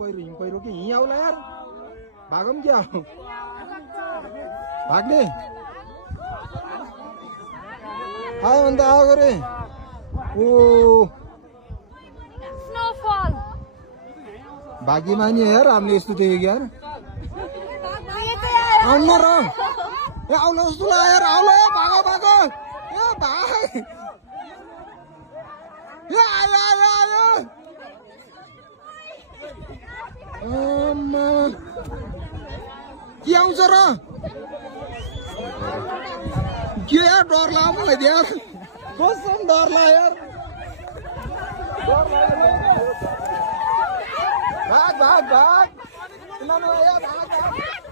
पहिरो कि यहीँ आउला यार भागौँ क्या भाग्ने आयो भने त आएको रे ओ स्नोफॉल भाग्यमानी यार हामीले यस्तो देखेको यार आउनु र ए आउला जस्तो लाग्यो यार आउला भागो भागो ए भाग ए आयो आयो आयो के आउँछ र के यार डर लाग्यो मलाई यार कसम डर लाग्यो यार भाग भाग भाग किन आयो भाग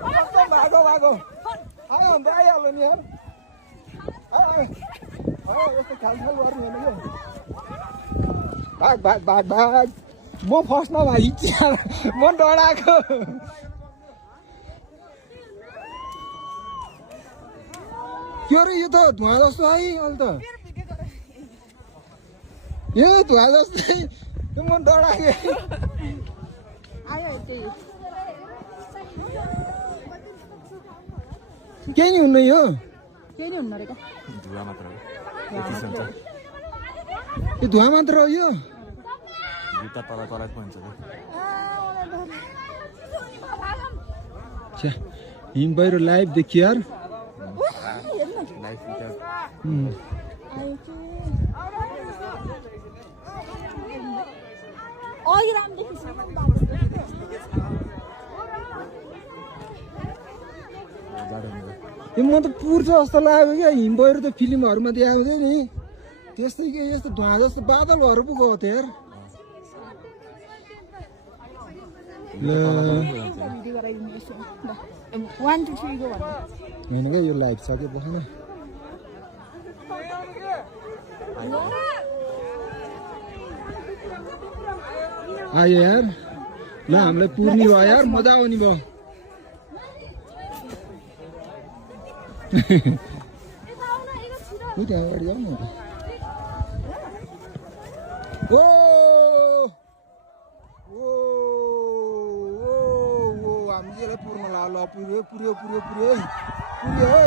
कसम भागो भागो आयो आइहाल्यो नि यार यस्तो खालखाल गर्नु होइन क्या भाग भाग भाग भाग म फर्स्ट नभए म डराएको के अरे यो त धुवा जस्तो है अहिले त यो धुवा जस्तै म डराएको केही नि हुन्न यो केही नि हुन्न रे धुवा मात्र हो यो धुवा मात्र हो यो जुत्ता तल तल पो हुन्छ हिम पहिरो लाइभ देखियो यार म त पुर्छ जस्तो लाग्यो क्या हिम पहिरो त फिल्महरूमा देखाएको थियो नि त्यस्तै के यस्तो धुवा जस्तो बादलहरू पो गएको थियो यार होइन क्या यो लाइभ सक्यो बस्न आयो यार ल हामीलाई पुर्ने भयो यार मजा आउने भयो त्यहाँ अगाडि जाऊ न ओ हामी चाहिँ पुर्न ल पुर्यो पुर्यो पुर्यो पुर्यो पुर्यो